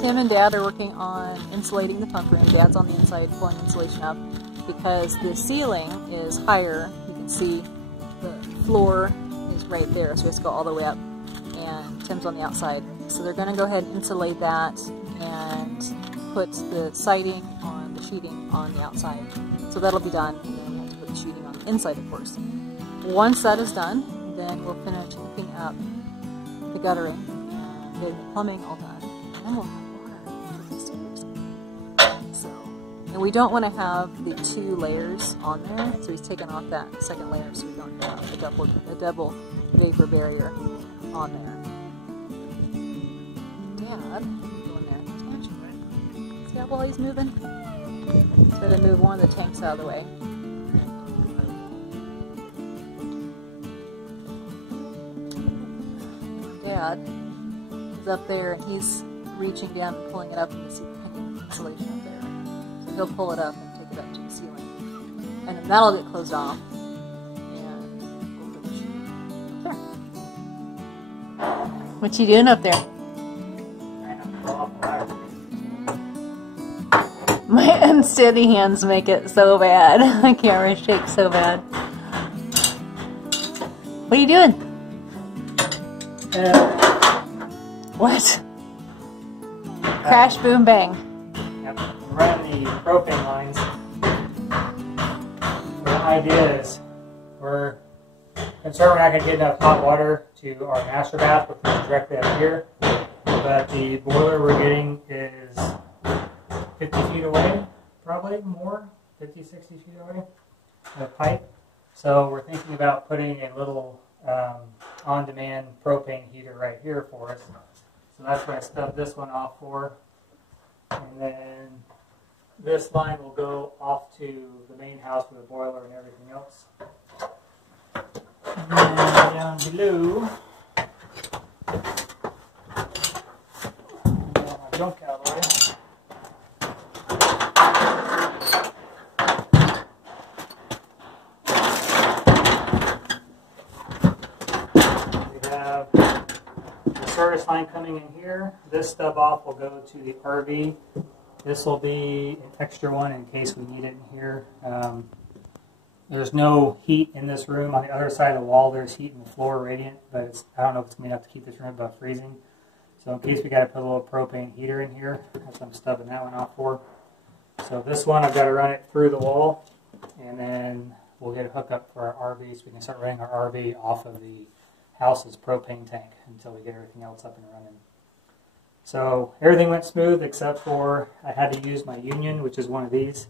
Tim and Dad are working on insulating the pump room. Dad's on the inside pulling insulation up because the ceiling is higher. You can see the floor is right there, so we have to go all the way up, and Tim's on the outside. So they're going to go ahead and insulate that and put the siding on the sheeting on the outside. So that'll be done, and then we have to put the sheeting on the inside, of course. Once that is done, then we'll finish hooking up the guttering and getting the plumbing all done, and then we'll have water for the stairs. So, and we don't want to have the 2 layers on there, so he's taken off that second layer so we don't have a double vapor barrier on there. Dad, go in there. See how well he's moving? He's got to move one of the tanks out of the way. Dad is up there and he's reaching down and pulling it up, and you see the hanging insulation up there. So he'll pull it up and take it up to the ceiling. And then that'll get closed off. And we'll put the sheet up there. What you doing up there? My unsteady hands make it so bad. My camera shakes so bad. What are you doing? What? Crash, boom, bang. Yep. We're running the propane lines. The idea is we're concerned we're not going to get enough hot water to our master bath, which is directly up here. But the boiler we're getting is 50 feet away, probably more, 50, 60 feet away, the pipe. So we're thinking about putting a little on-demand propane heater right here for us. So that's what I stubbed this one off for. And then this line will go off to the main house for the boiler and everything else. And then down below, get my junk out of the way. Service line coming in here. This stub off will go to the RV. This will be an extra one in case we need it in here. There's no heat in this room. On the other side of the wall there's heat in the floor, radiant, but I don't know if it's going to have to keep this room above freezing. So in case we got to put a little propane heater in here, that's what I'm stubbing that one off for. So this one I've got to run it through the wall, and then we'll get a hookup for our RV so we can start running our RV off of the house's propane tank until we get everything else up and running. So everything went smooth except for I had to use my union, which is one of these,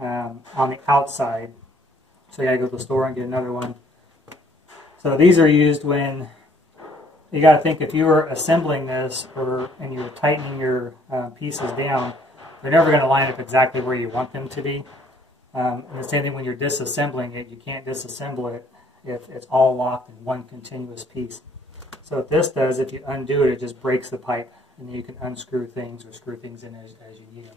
on the outside. So I got to go to the store and get another one. So these are used when you got to think if you were assembling this and you were tightening your pieces down, they're never going to line up exactly where you want them to be. And the same thing when you're disassembling it, you can't disassemble it if it's all locked in one continuous piece. So what this does, if you undo it, it just breaks the pipe, and then you can unscrew things or screw things in as you need them.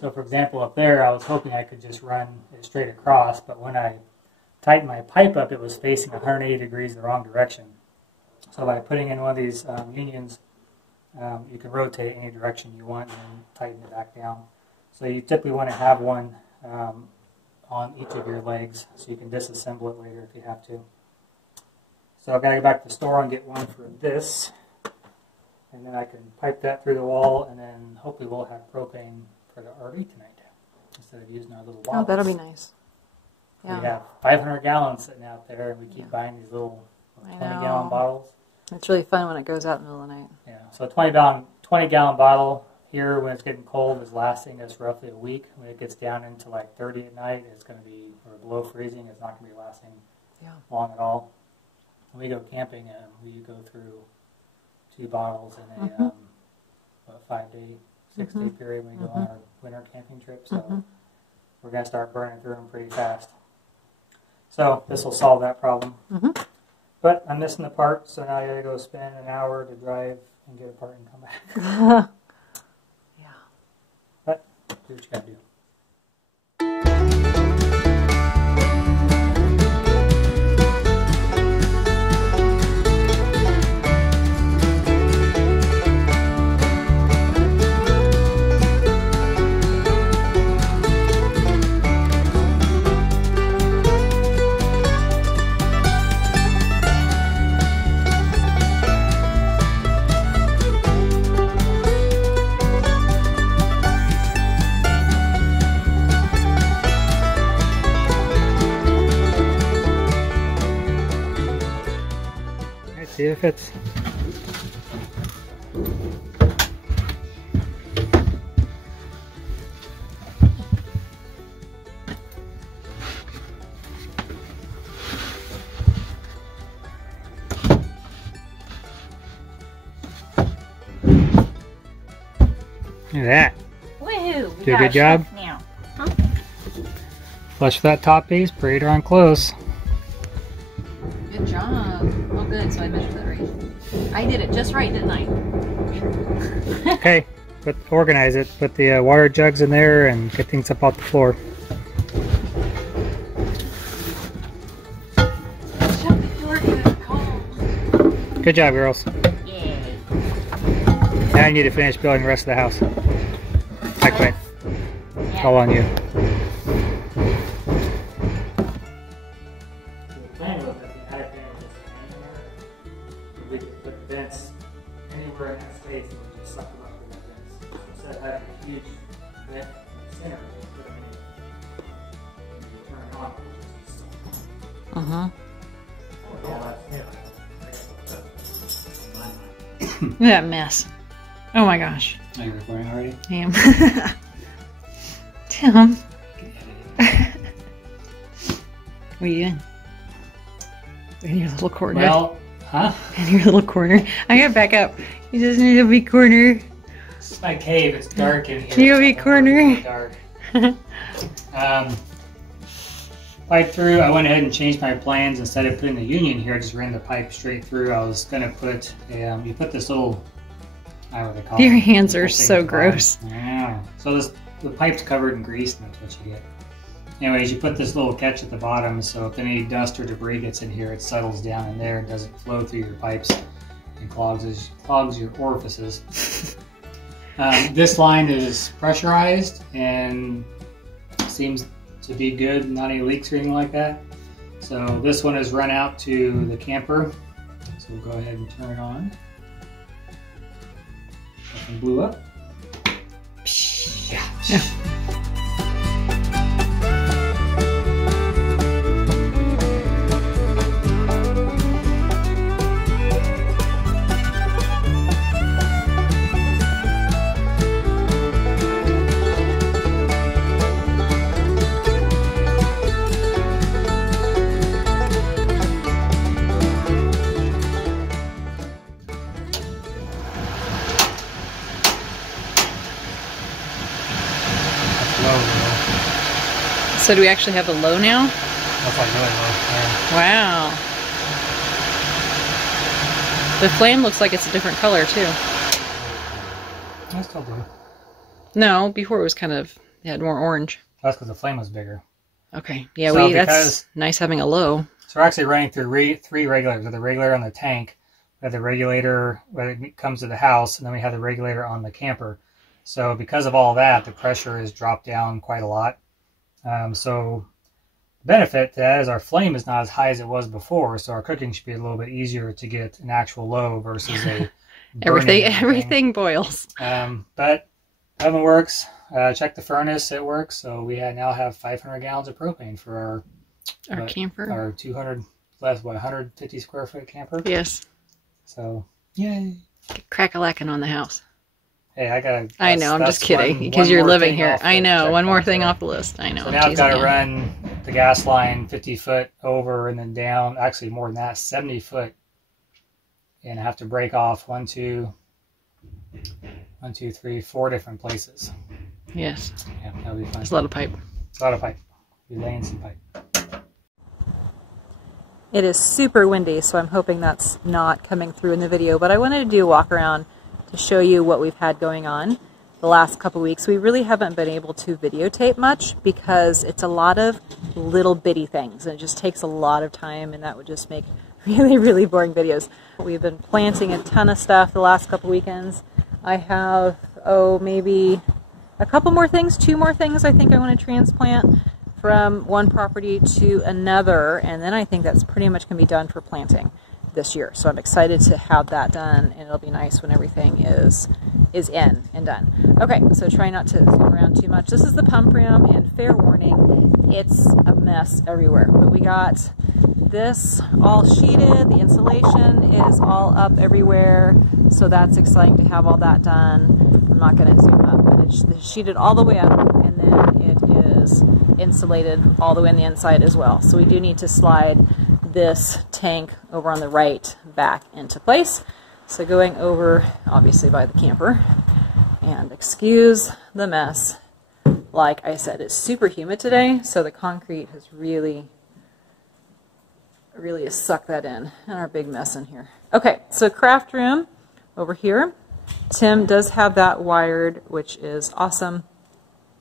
So for example, up there, I was hoping I could just run it straight across, but when I tightened my pipe up, it was facing 180 degrees the wrong direction. So by putting in one of these unions, you can rotate it any direction you want and then tighten it back down. So you typically want to have one on each of your legs, so you can disassemble it later if you have to. So I've got to go back to the store and get one for this, and then I can pipe that through the wall, and then hopefully we'll have propane for the RV tonight instead of using our little bottles. Oh, that'll be nice. Yeah. We have 500 gallons sitting out there, and we keep buying these little 20-gallon bottles. It's really fun when it goes out in the middle of the night. Yeah, so a 20-gallon bottle here when it's getting cold is lasting us roughly a week. When it gets down into like 30 at night, it's going to be, or below freezing, it's not going to be lasting long at all. When we go camping, we go through 2 bottles in a 5-day, 6-day period when we go on our winter camping trip. So we're going to start burning through them pretty fast. So this will solve that problem. But I'm missing the part, so now I got to go spend an hour to drive and get a part and come back. But do what you got to do. See if it fits. Look at that. Woohoo! Do a good job. Now. Huh? Flush that top piece pretty darn close. Good job. Oh, good. So I measured that right. I did it just right, didn't I? Okay, organize it. Put the water jugs in there and get things up off the floor. Shut the door, it's cold. Good job, girls. Yay. Now I need to finish building the rest of the house. I quit. It's all on you. We could put vents anywhere in that space and we just suck them up through that vents. Instead of having a huge vent in the center, we put them in. And you turn it on. Look at that mess. Oh my gosh. Are you recording already? I am. Tim. What are you doing? In your little corner. Well, huh? In your little corner. I gotta back up. You just need to be corner. This is my cave. It's dark in here. You gotta be corner. Dark. Pipe through. I went ahead and changed my plans. Instead of putting the union here, I just ran the pipe straight through. I was gonna put you put this little. I don't know what they call it. Your hands are so gross. Yeah. So the pipe's covered in grease, and that's what you get. Anyways, you put this little catch at the bottom, so if any dust or debris gets in here, it settles down in there and doesn't flow through your pipes and clogs your orifices. This line is pressurized and seems to be good, not any leaks or anything like that. So this one is run out to the camper. So we'll go ahead and turn it on. Something blew up. Yeah. So do we actually have a low now? That's like really low. Yeah. Wow. The flame looks like it's a different color too. I still do. No, before it was kind of, it had more orange. That's because the flame was bigger. Okay. Yeah, So that's nice having a low. So we're actually running through three regulators. We have the regulator on the tank, we have the regulator when it comes to the house, and then we have the regulator on the camper. So because of all that, the pressure has dropped down quite a lot. So the benefit to that is our flame is not as high as it was before, so our cooking should be a little bit easier to get an actual low versus a everything boils. But oven works. Check the furnace, it works. So we now have 500 gallons of propane for our camper. Our 150 square foot camper. Yes. So yay! Crack-a-lacking on the house. Hey, I know, I'm just kidding because you're living here. I know, one more thing off the list. I know. So now I've got to run the gas line 50 foot over and then down, actually more than that, 70 foot. And I have to break off 1, 2, 3, 4 different places. Yes. Yeah, that'll be fun. It's a lot of pipe. It's a lot of pipe. We're laying some pipe. It is super windy, so I'm hoping that's not coming through in the video, but I wanted to do a walk around to show you what we've had going on the last couple weeks. We really haven't been able to videotape much because it's a lot of little bitty things and it just takes a lot of time, and that would just make really, really boring videos. We've been planting a ton of stuff the last couple weekends. I have, maybe a couple more things, 2 more things I think I want to transplant from one property to another, and then I think that's pretty much going to be done for planting this year. So I'm excited to have that done, and it'll be nice when everything is in and done. Okay, so try not to zoom around too much. This is the pump room, and fair warning, it's a mess everywhere. But we got this all sheeted, the insulation is all up everywhere, so that's exciting to have all that done. I'm not going to zoom up, but it's sheeted all the way up, and then it is insulated all the way on the inside as well. So we do need to slide this tank over on the right back into place. So going over, obviously, by the camper, and excuse the mess. Like I said, it's super humid today, so the concrete has really sucked that in, and our big mess in here. Okay, so craft room over here. Tim does have that wired, which is awesome.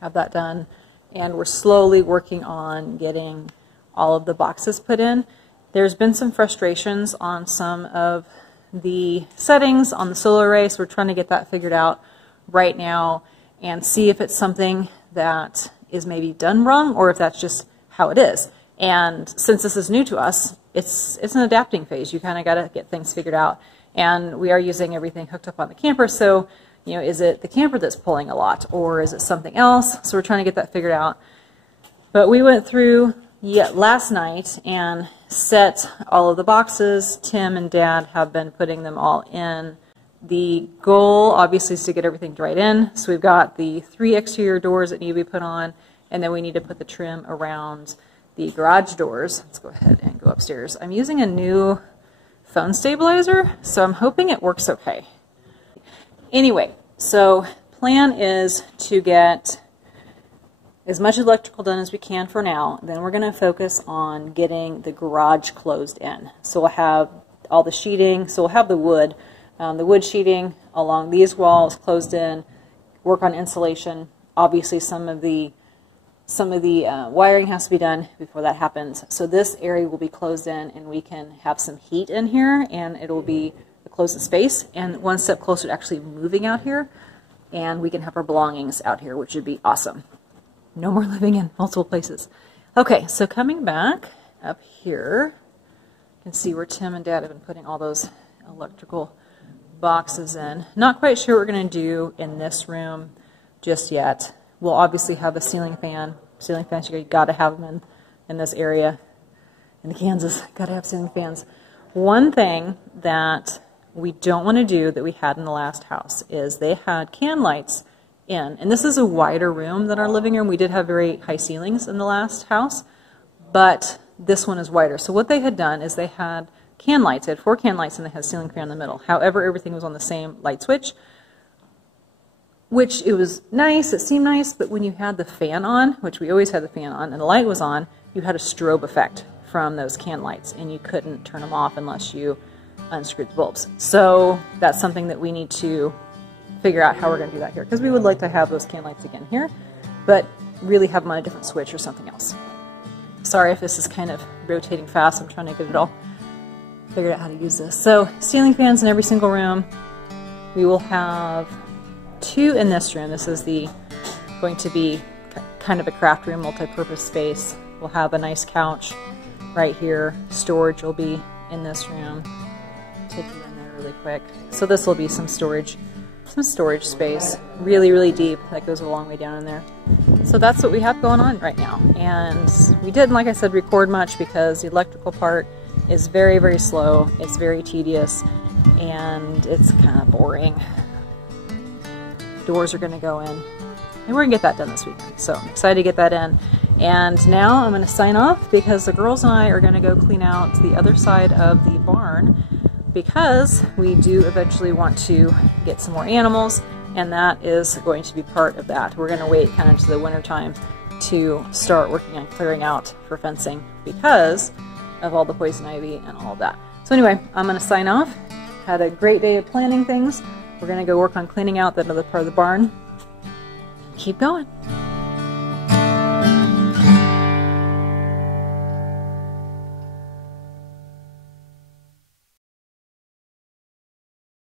Have that done, and we're slowly working on getting all of the boxes put in. There's been some frustrations on some of the settings on the solar array, so we're trying to get that figured out right now and see if it's something that is maybe done wrong or if that's just how it is. And since this is new to us, it's an adapting phase. You kind of got to get things figured out. And we are using everything hooked up on the camper, so you know, is it the camper that's pulling a lot, or is it something else? So we're trying to get that figured out. But we went through last night and set all of the boxes. Tim and Dad have been putting them all in. The goal, obviously, is to get everything right in. So we've got the 3 exterior doors that need to be put on, and then we need to put the trim around the garage doors. Let's go ahead and go upstairs. I'm using a new phone stabilizer, so I'm hoping it works okay. Anyway, so plan is to get as much electrical done as we can for now. Then we're going to focus on getting the garage closed in. So we'll have all the sheeting, so we'll have the wood sheeting along these walls closed in, work on insulation. Obviously some of the wiring has to be done before that happens. So this area will be closed in, and we can have some heat in here, and it'll be the closest space, and one step closer to actually moving out here, and we can have our belongings out here, which would be awesome. No more living in multiple places. Okay, so coming back up here, you can see where Tim and Dad have been putting all those electrical boxes in. Not quite sure what we're going to do in this room just yet. We'll obviously have a ceiling fan. Ceiling fans, you got to have them in this area. In Kansas, got to have ceiling fans. One thing that we don't want to do that we had in the last house is they had can lights in. And this is a wider room than our living room. We did have very high ceilings in the last house, but this one is wider. So what they had done is they had can lights. They had 4 can lights, and they had a ceiling fan in the middle. However, everything was on the same light switch, which it was nice, it seemed nice, but when you had the fan on, which we always had the fan on, and the light was on, you had a strobe effect from those can lights, and you couldn't turn them off unless you unscrewed the bulbs. So that's something that we need to figure out how we're going to do that here, because we would like to have those can lights again here, but really have them on a different switch or something else. Sorry if this is kind of rotating fast. I'm trying to get it all figured out how to use this. So ceiling fans in every single room. We will have 2 in this room. This is going to be kind of a craft room, multi-purpose space. We'll have a nice couch right here. Storage will be in this room. Take you in there really quick. So this will be some storage space, really deep. That goes a long way down in there. So that's what we have going on right now. And we didn't, like I said, record much because the electrical part is very slow. It's very tedious, and it's kind of boring. Doors are going to go in, and we're going to get that done this weekend. So I'm excited to get that in. And now I'm going to sign off because the girls and I are going to go clean out the other side of the barn, because we do eventually want to get some more animals, and that is going to be part of that. We're going to wait kind of to the winter time to start working on clearing out for fencing because of all the poison ivy and all of that. So anyway, I'm going to sign off. Had a great day of planning things. We're going to go work on cleaning out that other part of the barn. Keep going.